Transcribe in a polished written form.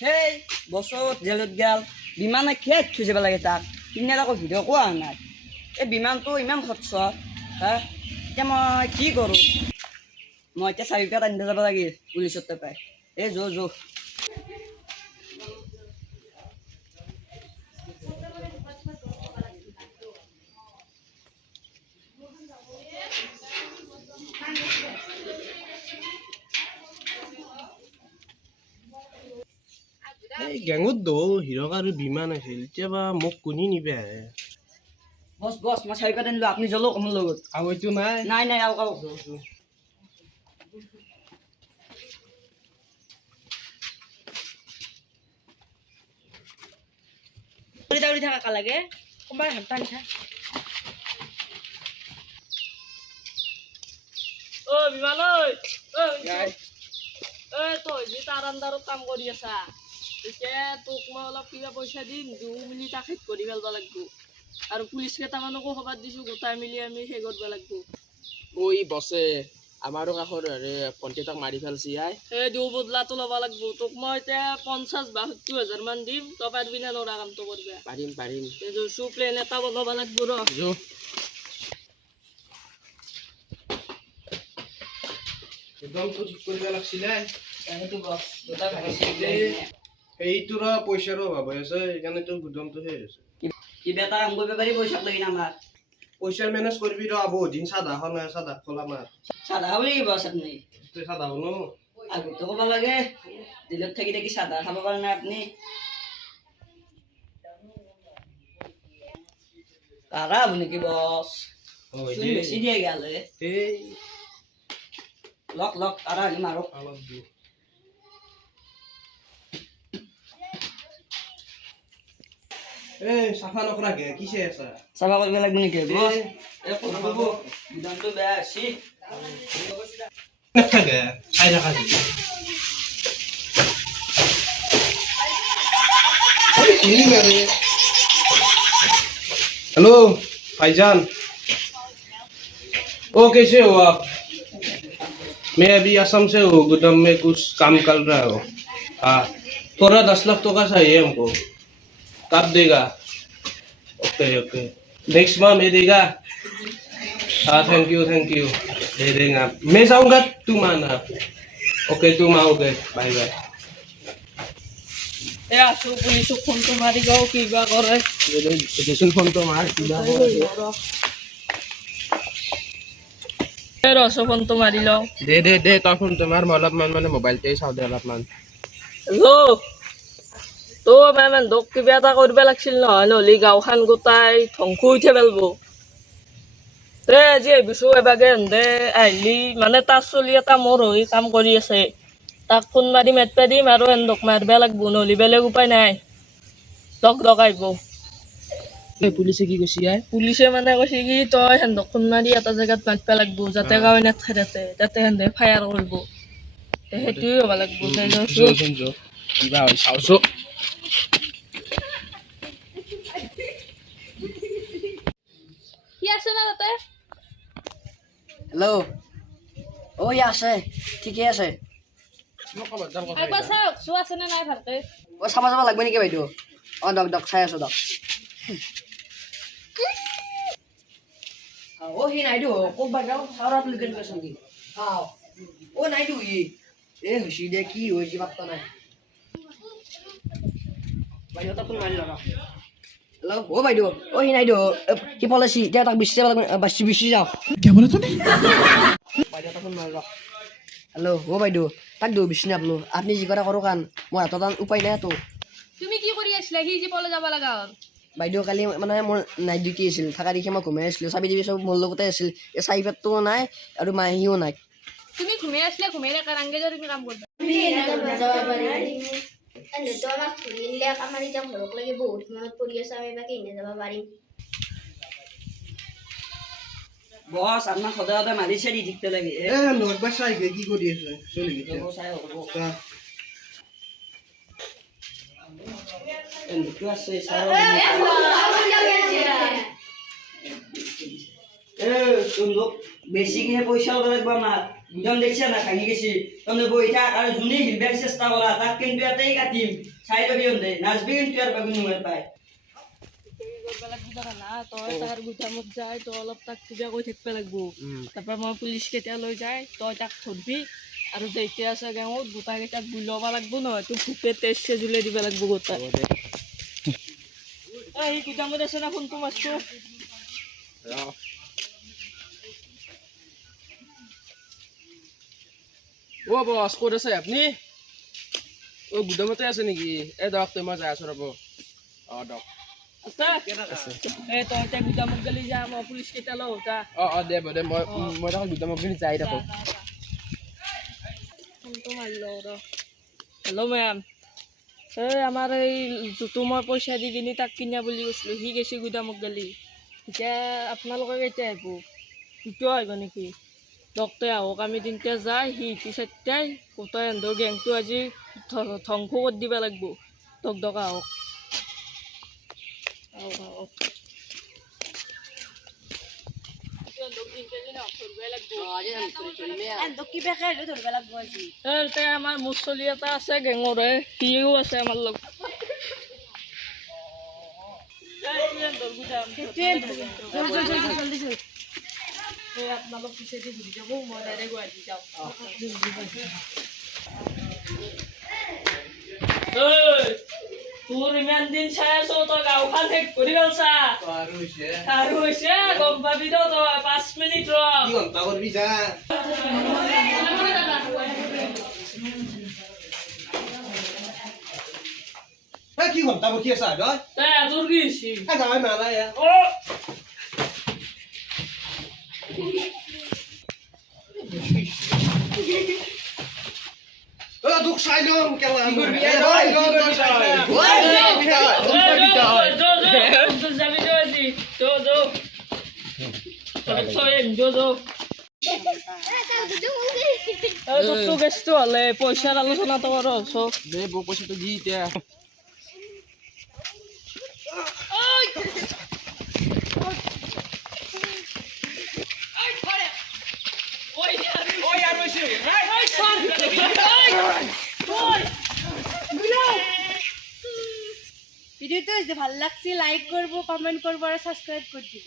সেই বছৰত জেলত গেল বিমানে খেত থৈ যাব লাগে তাক সিদিনা আকৌ ভিডিঅ' কোৱা নাই এই বিমানটো ইমান খৰচ হা এতিয়া মই কি কৰোঁ মই এতিয়া চাৰিপাত আনি যাব লাগে পুলিচৰ পাই এই যো এই গেঙত হিৰক আৰু বিমান আছিল এতিয়া মোক কোনি নিবে আহে বছ মই চাৰিপাত আনিলো আপুনি জ্বলক মোৰ লগত আৰু এইটো নাই নাই আৰু দাউৰি থাকা কা লাগে কোনোবাই হামটা নিঠা বিমান তই যে তাৰ আণ্ডাৰত কাম কৰি আছা এতিয়া তোক মই অলপ কিবা পইচা দিম দুয়ো মিলি তাক শেষ কৰি পেলাব লাগিব আৰু পুলিচ কেইটামানকো খবৰ দিছোঁ গোটাই মিলি আমি শেষ কৰিব লাগিব ঐ বছে আমাৰো কাষৰ ভণ্টিহঁতক মাৰি পেলাইছি এই দিও বদলাটো ল'ব লাগিব তোক মই এতিয়া 50 বা 70,000 মান দিম তই পাৰিবি না নৰা কামটো কৰিব পাৰিম জোচু প্লেন এটা বনাব লাগিব ৰ গুদামটো ঠিক কৰিব লাগছিলে সেইটো বছ দুটা এইটোৰ পইচাৰো অভাৱ হৈ আছে সেইকাৰণে তোৰ গুদামটো সেই হৈছে কিবা এটা কাম কৰিব পাৰি পইচা লাগি না আমাৰ পইচাৰ মেনেজ কৰিবি ৰ বহুত দিন চাহ খন নাই চাহ কল আমাৰ চাদা বুলি কি বছ আপুনি তই চাহ শুনো আগতো ক'ব লাগে দিলত থাকি থাকি চাদা খাব পাৰে নাই আপুনি কাৰা আপুনি কি বছ চুন বেছি দিয়ে গেলে এই লক কাৰা আনি মাৰক অলপ দি এই চাফা নকৰাকে কিছে আছা চাফা কৰিব লাগিব নেকি বছ এই এই কৰিব বিধানটো বেয়া আছে নাথাকে চাই থাকা हेलो भाईजान ओ कैसे हो आप मैं अभी असम से हूँ गुदाम में कुछ काम कर रहा हूँ हाँ थोड़ा 10 लाख तो का चाहिए हमको कब देगा ओके नेक्स्ट माह में देगा हाँ थैंक यू दे देंगे आप मैं जाऊँगा तुम आना ओके तुम आओगे बाय बाय এই আছো পুলিচক ফোনটো মাৰি গাও কিবা কৰে देशन फोन तो मार सीधा ৰস ফোনটো মাৰি লওঁ दे तो फोन तो मार मैं अलपमान মানে মোবাইলতে চাও দে অলপমান তো মানে দোক কিবা এটা কৰিব লাগিছিল নহয় নহ'লে গাঁওখন গোটাই ধ্বংস উঠে পেলাব আজি আহিবিছো এবাগে দে আহিলি মানে তাৰ চলি এটা মোৰ হৈ কাম কৰি আছে তাক ফোন মাৰি মাতিব দিম আৰু এন্দক মাৰিব লাগিব নহ'লে বেলেগ উপায় নাই দক আহিব পুলিচে কি কৈছে পুলিচে মানে কৈছে কি তই সেন্দক ফোন মাৰি এটা জেগাত মাতিব লাগিব যাতে গাঁৱে নাথাকে তাতে সেন্দে ফায়াৰ কৰিব সেইটোৱে হ'ব লাগিব কিবা হয় চাওছো কি আছে না তাতে হেল্ল' ঐ আছে ঠিকে আছে একবাৰ চাওক চোৱা আছে নে নাই ভালকে ঐ চাব লাগব নেকি বাইদেউ অঁ দক চাই আছো দক ও সি নাইদো ক'ত বাগাও চাউৰাত লিখেন কৈছে নেকি ও নাইদো ই এ হৈছি দে কি হৈছে পাত্তা নাই বাইদেউ তাক ফোন মাৰি ল হেল্ল' ও বাইদেউ ও সি নাইদো কি পলাইছি এতিয়া তাক বেছি যাব বেছি যাওঁ বাইদেউ তাক ফোন মাৰি ল হেল্ল' ও বাইদেউ তাক দিওঁ বেছি নাপলো আপুনি যি কৰা কৰোঁ কাণ মোৰ হাতত উপায় নাই তো তুমি কি কৰি আছিলা সি যে পলাই যাব লগা হ'ল বাইদেউ কালি মানে মোৰ নাইট ডিউটি আছিল থকা দেখি মই ঘুমাই আছিলোঁ চাবি দিবি চব মোৰ লগতে আছিল এই চাৰি পেটটোও নাই আৰু মাহীও নাই তুমি ঘুমাই আছিলা ঘুমাই থাকা ৰাংগে তুমি কাম কৰিবা বছ আপোনাক সদায় সদায় মাৰি চাৰি দিগদাৰ লাগে এ নকবা চাই কি কৰি আছে চলি গিছে চাই হ'ব আছে চাই বেছিকেহে পইচা ল'ব লাগিব আমাক গুদাম দেখছে না খাঙি গেছি তখন বই থাক আর যোনে হিলবার চেষ্টা করা তাক কিন্তু এতেই কাটিম চাই লবি অন্ধে নাচবি কিন্তু আর বাগুন নুমার পায় কৰিব লাগিব জানা না তই তাৰ গুদামত যায় তই অলপ তাক কিবা কৈ থাকিব লাগিব তাৰপৰা মই পুলিচ কেইটা লৈ যায় তই তাক ধৰবি আৰু যেতিয়া আছে গাঁৱত গোটাকেইটাক বুই ল'ব লাগিব নহয় তোৰ ভোকে তেজ চেজ উলিয়াই দিব লাগিব গোটা এই গুদামত আছে না ফোনটো মাছটো অ' বছ ক'ত আছে আপুনি অ' গুদামতে আছে নেকি এই দক তই মই যাই আছোঁ ৰ'ব অঁ দক আছে এই তই এতিয়া গুদামত গেলি যা মই পুলিচ কেইটা লওঁ যা অঁ দে দে মই দেখোন গুদামত গ'লে যাই থাকোঁ ফোনটো মাৰি লওঁ ৰ হেল্ল' মেম এই আমাৰ এই যিটো মই পইচা দি কিনি তাক কিনা বুলি কৈছিলোঁ সি গৈছে গুদামত গেলি এতিয়া আপোনালোকে কেতিয়া আহিব সিটোও আহিব নেকি লগতে আহক আমি তিনিটা যাই সি ইটি চাৰিটাই গোটাই এন্ধৰ গেংটো আজি ধ্বংস কৰি দিব লাগিব দগদগা আহক আহক আমাৰ মুছলি এটা আছে গেঙৰে সিও আছে আমাৰ লগত আপোনালোক পিছেদি ঘূৰি যাব মই ডাইৰেক্ট গুৱাহাটী যাওঁ তোৰ ইমান দিন চাই আছো তই গাঁওখন শেষ কৰি গলছা আৰু হৈছে গম পাবি তই 5 মিনিট ৰ কি ঘণ্টা কৰবি যা কি ঘণ্টা বকি আছা তই তই আজৰ কি হৈছে যাবাই নালাগে তোক চাই লম কেলা গেছটো হলে পইচাৰ আলোচনাটো কৰ দে বৌ পইচাটো দি এতিয়া ভিডিওটো যদি ভাল লাগছে লাইক করবো কমেন্ট করবো আর সাবস্ক্রাইব করে দিব